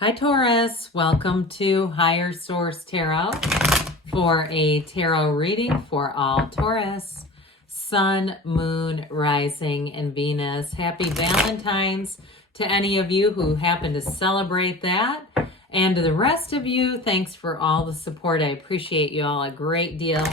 Hi Taurus, welcome to Higher Source Tarot for a tarot reading for all Taurus, Sun, Moon, Rising, and Venus. Happy Valentine's to any of you who happen to celebrate that. And to the rest of you, thanks for all the support. I appreciate you all a great deal.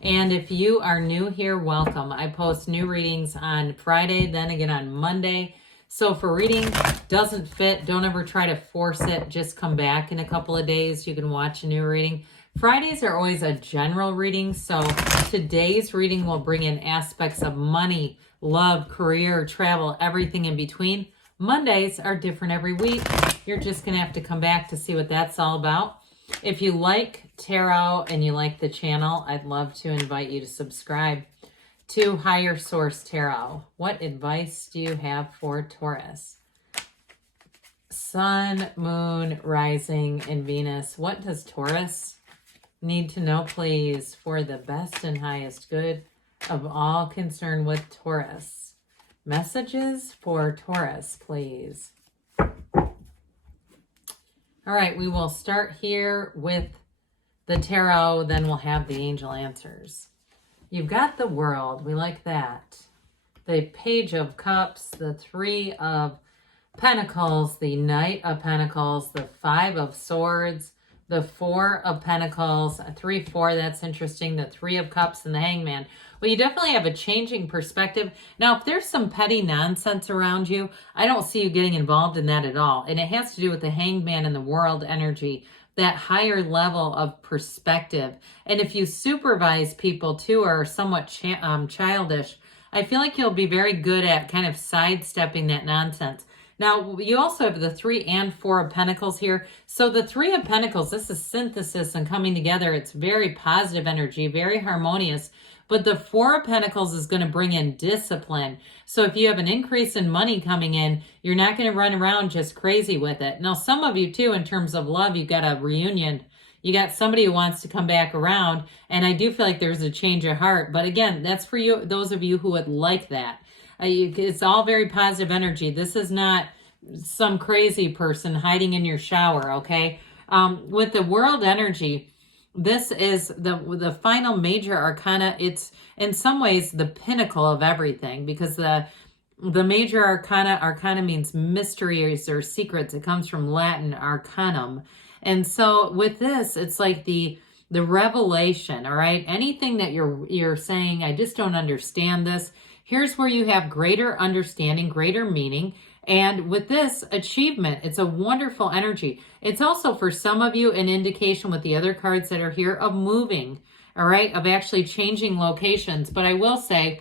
And if you are new here, welcome. I post new readings on Friday, then again on Monday. So if a reading doesn't fit, don't ever try to force it. Just come back in a couple of days. You can watch a new reading. Fridays are always a general reading. So today's reading will bring in aspects of money, love, career, travel, everything in between. Mondays are different every week. You're just going to have to come back to see what that's all about. If you like tarot and you like the channel, I'd love to invite you to subscribe to Higher Source Tarot. What advice do you have for Taurus? Sun, Moon, Rising, and Venus. What does Taurus need to know, please, for the best and highest good of all concerned with Taurus? Messages for Taurus, please. All right, we will start here with the tarot, then we'll have the angel answers. You've got the World. We like that. The Page of Cups, the Three of Pentacles, the Knight of Pentacles, the Five of Swords, the Four of Pentacles, 3-4, that's interesting, the Three of Cups, and the Hangman. Well, you definitely have a changing perspective. Now, if there's some petty nonsense around you, I don't see you getting involved in that at all. And it has to do with the Hangman and the World energy, that higher level of perspective. And if you supervise people too, or are somewhat childish, I feel like you'll be very good at kind of sidestepping that nonsense. Now, you also have the 3 and 4 of Pentacles here. So the 3 of Pentacles, this is synthesis and coming together. It's very positive energy, very harmonious. But the 4 of Pentacles is going to bring in discipline. So if you have an increase in money coming in, you're not going to run around just crazy with it. Now, some of you too, in terms of love, you've got a reunion. You got somebody who wants to come back around. And I do feel like there's a change of heart. But again, that's for you, those of you who would like that. It's all very positive energy. This is not some crazy person hiding in your shower, okay? With the World energy, this is the final major arcana. It's in some ways the pinnacle of everything, because the major arcana means mysteries or secrets. It comes from Latin arcanum. And so with this, it's like the revelation, all right? Anything that you're saying, I just don't understand this. Here's where you have greater understanding, greater meaning. And with this achievement, it's a wonderful energy. It's also for some of you an indication with the other cards that are here of moving, all right, of actually changing locations. But I will say,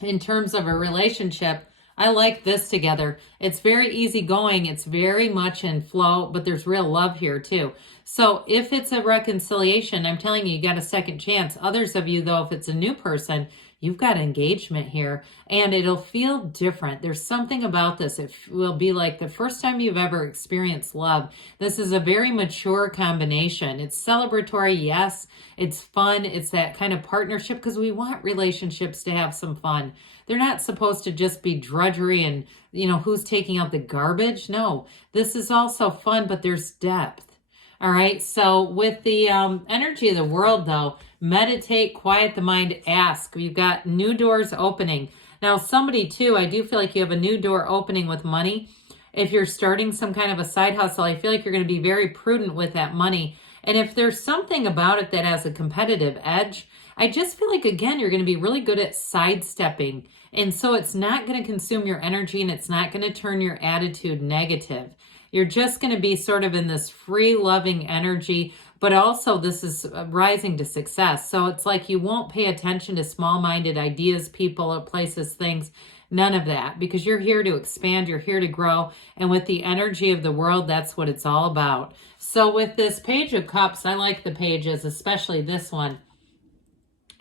in terms of a relationship, I like this together. It's very easygoing. It's very much in flow, but there's real love here too. So if it's a reconciliation, I'm telling you, you got a second chance. Others of you, though, if it's a new person, you've got engagement here, and it'll feel different. There's something about this. It will be like the first time you've ever experienced love. This is a very mature combination. It's celebratory, yes. It's fun. It's that kind of partnership, because we want relationships to have some fun. They're not supposed to just be drudgery and, you know, who's taking out the garbage. No, this is also fun, but there's depth. All right, so with the energy of the World, though, meditate, quiet the mind, ask. You've got new doors opening. Now, somebody, too, I do feel like you have a new door opening with money. If you're starting some kind of a side hustle, I feel like you're going to be very prudent with that money. And if there's something about it that has a competitive edge, I just feel like, again, you're going to be really good at sidestepping. And so it's not going to consume your energy, and it's not going to turn your attitude negative. You're just going to be sort of in this free, loving energy, but also this is rising to success. So it's like you won't pay attention to small-minded ideas, people, or places, things, none of that, because you're here to expand, you're here to grow, and with the energy of the World, that's what it's all about. So with this Page of Cups, I like the pages, especially this one.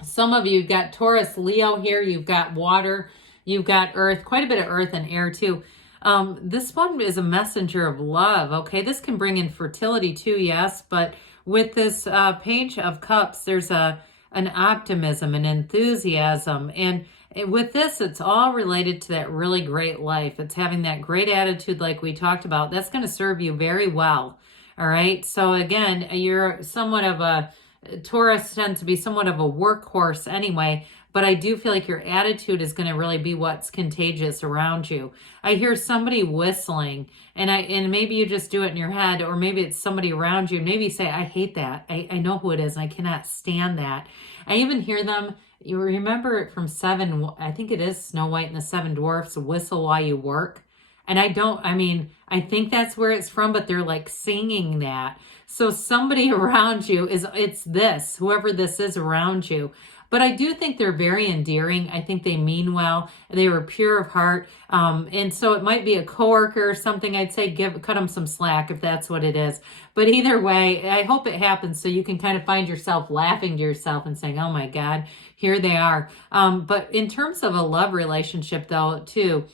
Some of you, you've got Taurus, Leo here, you've got water, you've got earth, quite a bit of earth and air too. This one is a messenger of love, okay? This can bring in fertility too, yes, but with this Page of Cups, there's an optimism, an enthusiasm, and with this, it's all related to that really great life. It's having that great attitude like we talked about. That's going to serve you very well. All right. So again, you're somewhat of a, Taurus tends to be somewhat of a workhorse anyway, but I do feel like your attitude is going to really be what's contagious around you. I hear somebody whistling, and maybe you just do it in your head, or maybe it's somebody around you. Maybe you say, I hate that. I know who it is, and I cannot stand that. I even hear them, you remember it from Seven, I think it is Snow White and the Seven Dwarfs, whistle while you work. And I think that's where it's from, but they're like singing that. So somebody around you it's this, whoever this is around you. But I do think they're very endearing. I think they mean well. They were pure of heart. And so it might be a coworker or something. I'd say cut them some slack if that's what it is. But either way, I hope it happens so you can kind of find yourself laughing to yourself and saying, oh my God, here they are. But in terms of a love relationship though, too,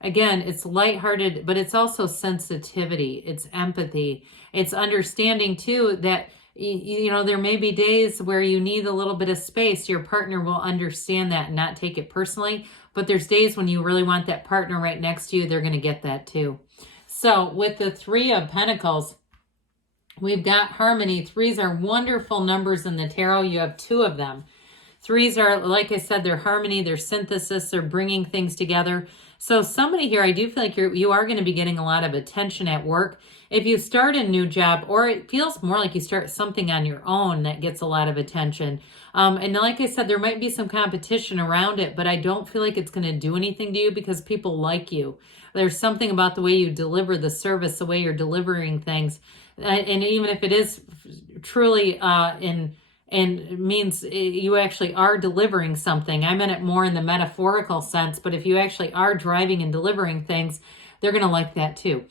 again, it's lighthearted, but it's also sensitivity. It's empathy. It's understanding too that there may be days where you need a little bit of space. Your partner will understand that and not take it personally. But there's days when you really want that partner right next to you. They're going to get that too. So with the Three of Pentacles, we've got harmony. Threes are wonderful numbers in the tarot. You have 2 of them. Threes are, like I said, they're harmony, they're synthesis, they're bringing things together. So somebody here, I do feel like you are going to be getting a lot of attention at work. If you start a new job, or it feels more like you start something on your own that gets a lot of attention. And like I said, there might be some competition around it, but I don't feel like it's going to do anything to you because people like you. There's something about the way you deliver the service, the way you're delivering things. And even if it is truly and means you actually are delivering something. I meant it more in the metaphorical sense, but if you actually are driving and delivering things, they're going to like that too.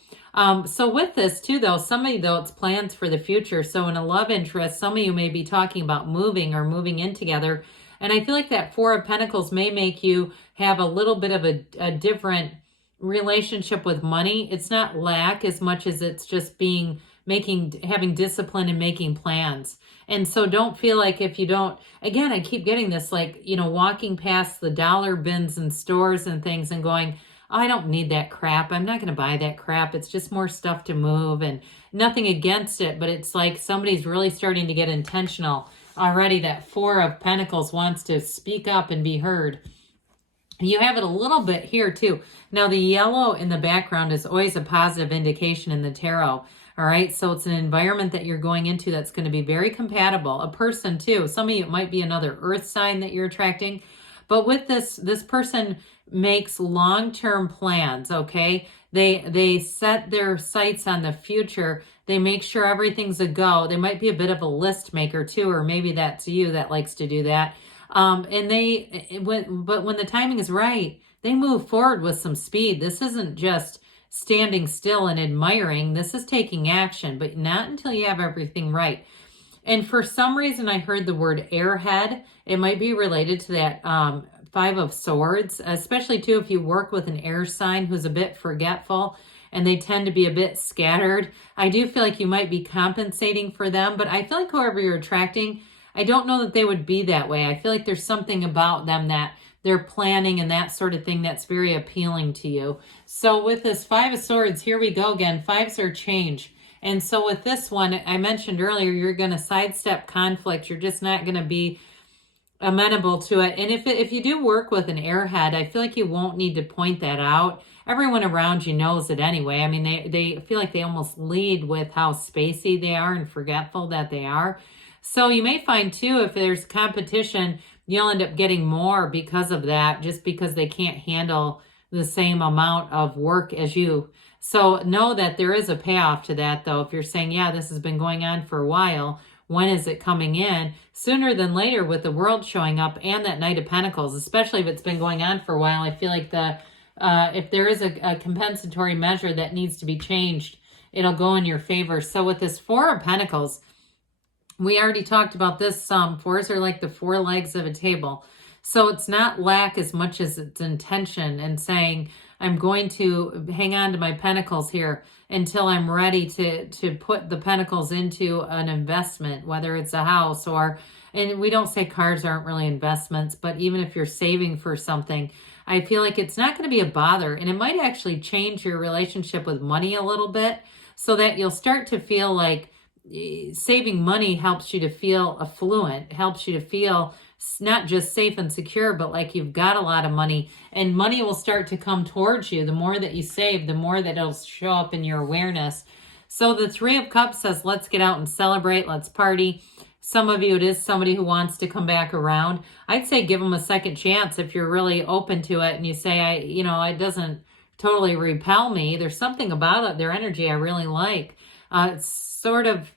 So with this too, though, somebody, though, it's plans for the future. So in a love interest, some of you may be talking about moving or moving in together. And I feel like that Four of Pentacles may make you have a little bit of a different relationship with money. It's not lack as much as it's just having discipline and making plans. And so don't feel like if you don't, again, I keep getting this, like, walking past the dollar bins and stores and things and going, oh, I don't need that crap. I'm not going to buy that crap. It's just more stuff to move, and nothing against it. But it's like somebody's really starting to get intentional already. That Four of Pentacles wants to speak up and be heard. You have it a little bit here too. Now the yellow in the background is always a positive indication in the tarot. All right, so it's an environment that you're going into that's going to be very compatible. A person too. Some of you, it might be another earth sign that you're attracting. But with this person makes long-term plans, okay? They set their sights on the future. They make sure everything's a go. They might be a bit of a list maker too, or maybe that's you that likes to do that. But when the timing is right, they move forward with some speed. This isn't just standing still and admiring. This is taking action, but not until you have everything right. And for some reason, I heard the word airhead. It might be related to that Five of Swords, especially too if you work with an air sign who's a bit forgetful and they tend to be a bit scattered. I do feel like you might be compensating for them, but I feel like whoever you're attracting, I don't know that they would be that way. I feel like there's something about them that they're planning and that sort of thing that's very appealing to you. So with this Five of Swords, here we go again. Fives are change. And so with this one, I mentioned earlier, you're going to sidestep conflict. You're just not going to be amenable to it. And if you do work with an airhead, I feel like you won't need to point that out. Everyone around you knows it anyway. I mean, they feel like they almost lead with how spacey they are and forgetful that they are. So you may find too, if there's competition, you'll end up getting more because of that, just because they can't handle the same amount of work as you. So know that there is a payoff to that, though. If you're saying, yeah, this has been going on for a while, when is it coming in? Sooner than later, with the World showing up and that Knight of Pentacles, especially if it's been going on for a while, I feel like if there is a compensatory measure that needs to be changed, it'll go in your favor. So with this Four of Pentacles, we already talked about this. Fours are like the four legs of a table. So it's not lack as much as it's intention and saying, I'm going to hang on to my pentacles here until I'm ready to put the pentacles into an investment, whether it's a house or, and we don't say cars aren't really investments, but even if you're saving for something, I feel like it's not going to be a bother, and it might actually change your relationship with money a little bit so that you'll start to feel like saving money helps you to feel affluent, helps you to feel not just safe and secure, but like you've got a lot of money, and money will start to come towards you. The more that you save, the more that it'll show up in your awareness. So the Three of Cups says, let's get out and celebrate. Let's party. Some of you, it is somebody who wants to come back around. I'd say give them a second chance if you're really open to it and you say, it doesn't totally repel me. There's something about it, their energy I really like. It's sort of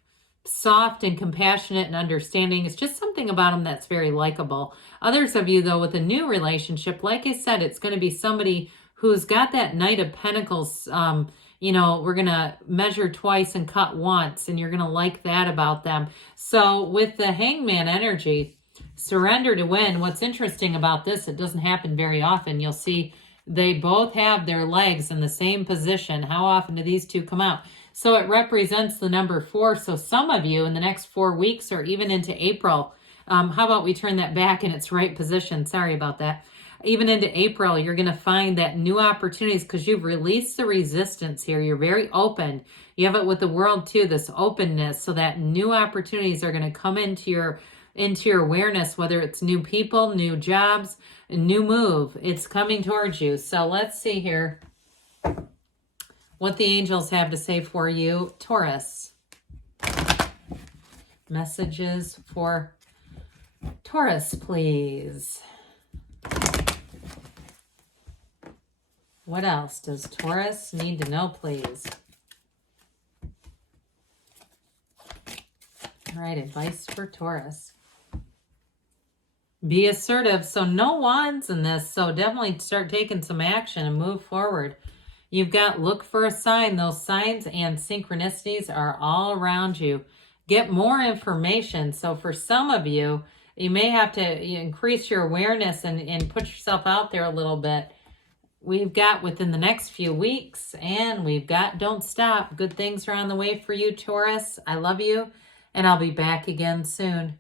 soft and compassionate and understanding. It's just something about them that's very likable. Others of you, though, with a new relationship, like I said, it's going to be somebody who's got that Knight of Pentacles. We're going to measure twice and cut once, and you're going to like that about them. So with the Hangman energy, surrender to win. What's interesting about this, it doesn't happen very often. You'll see they both have their legs in the same position. How often do these two come out? So it represents the number 4. So some of you in the next 4 weeks or even into April, how about we turn that back in its right position? Sorry about that. Even into April, you're going to find that new opportunities because you've released the resistance here. You're very open. You have it with the World too, this openness, so that new opportunities are going to come into your awareness, whether it's new people, new jobs, a new move. It's coming towards you. So let's see here what the angels have to say for you, Taurus. Messages for Taurus, please. What else does Taurus need to know, please? All right, advice for Taurus. Be assertive. So no wands in this, so definitely start taking some action and move forward. You've got look for a sign. Those signs and synchronicities are all around you. Get more information. So for some of you, you may have to increase your awareness and put yourself out there a little bit. We've got within the next few weeks, and we've got don't stop. Good things are on the way for you, Taurus. I love you, and I'll be back again soon.